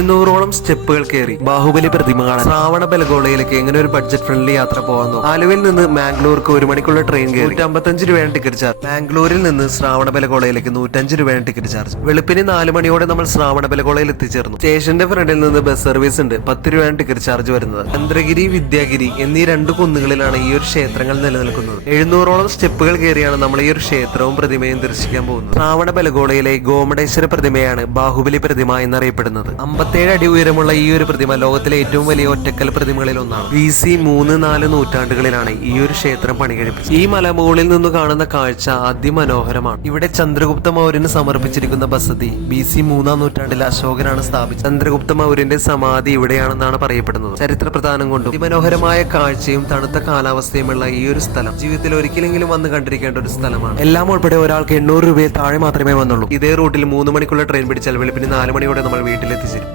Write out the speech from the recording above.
700ഓളം സ്റ്റെപ്പുകൾ കയറി ബാഹുബലി പ്രതിമ കാണാൻ ശ്രാവണ ബലഗോളയിലേക്ക് എങ്ങനെ ഒരു ബഡ്ജറ്റ് ഫ്രണ്ട്ലി യാത്ര പോകാമെന്നോ. ആലുവയിൽ നിന്ന് മാംഗ്ലൂർക്ക് 1 മണിക്കുള്ള ട്രെയിൻ കയറി 155 രൂപയാണ് ടിക്കറ്റ് ചാർജ്. മാംഗ്ലൂരിൽ നിന്ന് ശ്രാവണ ബലഗോളയിലേക്ക് 105 രൂപയാണ് ടിക്കറ്റ് ചാർജ്. വെളുപ്പിന് 4 മണിയോടെ നമ്മൾ ശ്രാവണ ബലഗോളയിൽ എത്തിച്ചേർന്നു. സ്റ്റേഷന്റെ ഫ്രണ്ടിൽ നിന്ന് ബസ് സർവീസ് ഉണ്ട്. 10 രൂപയാണ് ടിക്കറ്റ് ചാർജ് വരുന്നത്. ചന്ദ്രഗിരി, വിദ്യാഗിരി എന്നീ 2 കുന്നുകളിലാണ് ഈ ഒരു ക്ഷേത്രങ്ങൾ നിലനിൽക്കുന്നത്. 700ഓളം സ്റ്റെപ്പുകൾ കയറിയാണ് നമ്മൾ ഈ ഒരു ക്ഷേത്രവും പ്രതിമയും ദർശിക്കാൻ പോകുന്നത്. ശ്രാവണ ബലഗോളയിലെ ഗോമടേശ്വര പ്രതിമയാണ് ബാഹുബലി പ്രതിമ എന്നറിയപ്പെടുന്നത്. 57 അടി ഉയരമുള്ള ഈ ഒരു പ്രതിമ ലോകത്തിലെ ഏറ്റവും വലിയ ഒറ്റക്കൽ പ്രതിമകളിൽ ഒന്നാണ്. BC 3-4 നൂറ്റാണ്ടുകളിലാണ് ഈ ഒരു ക്ഷേത്രം പണി കഴിപ്പിച്ചത്. ഈ മലമുകളിൽ നിന്ന് കാണുന്ന കാഴ്ച അതിമനോഹരമാണ്. ഇവിടെ ചന്ദ്രഗുപ്ത മൗര്യന് സമർപ്പിച്ചിരിക്കുന്ന ബസതി BC 3-ാം നൂറ്റാണ്ടിൽ അശോകനാണ് സ്ഥാപിച്ചത്. ചന്ദ്രഗുപ്ത മൗര്യന്റെ സമാധി ഇവിടെയാണെന്നാണ് പറയപ്പെടുന്നത്. ചരിത്ര പ്രധാനം കൊണ്ടും അതിമനോഹരമായ കാഴ്ചയും തണുത്ത കാലാവസ്ഥയുമുള്ള ഈ ഒരു സ്ഥലം ജീവിതത്തിൽ ഒരിക്കലെങ്കിലും വന്ന് കണ്ടിരിക്കേണ്ട ഒരു സ്ഥലമാണ്. എല്ലാം ഉൾപ്പെടെ ഒരാൾക്ക് 800 രൂപയിൽ താഴെ മാത്രമേ വന്നുള്ളൂ. ഇതേ റൂട്ടിൽ 3 മണിക്കുള്ള ട്രെയിൻ പിടിച്ചാൽ വെളുപ്പിന് 4 മണിയോടെ നമ്മൾ വീട്ടിലെത്തിച്ചേരും.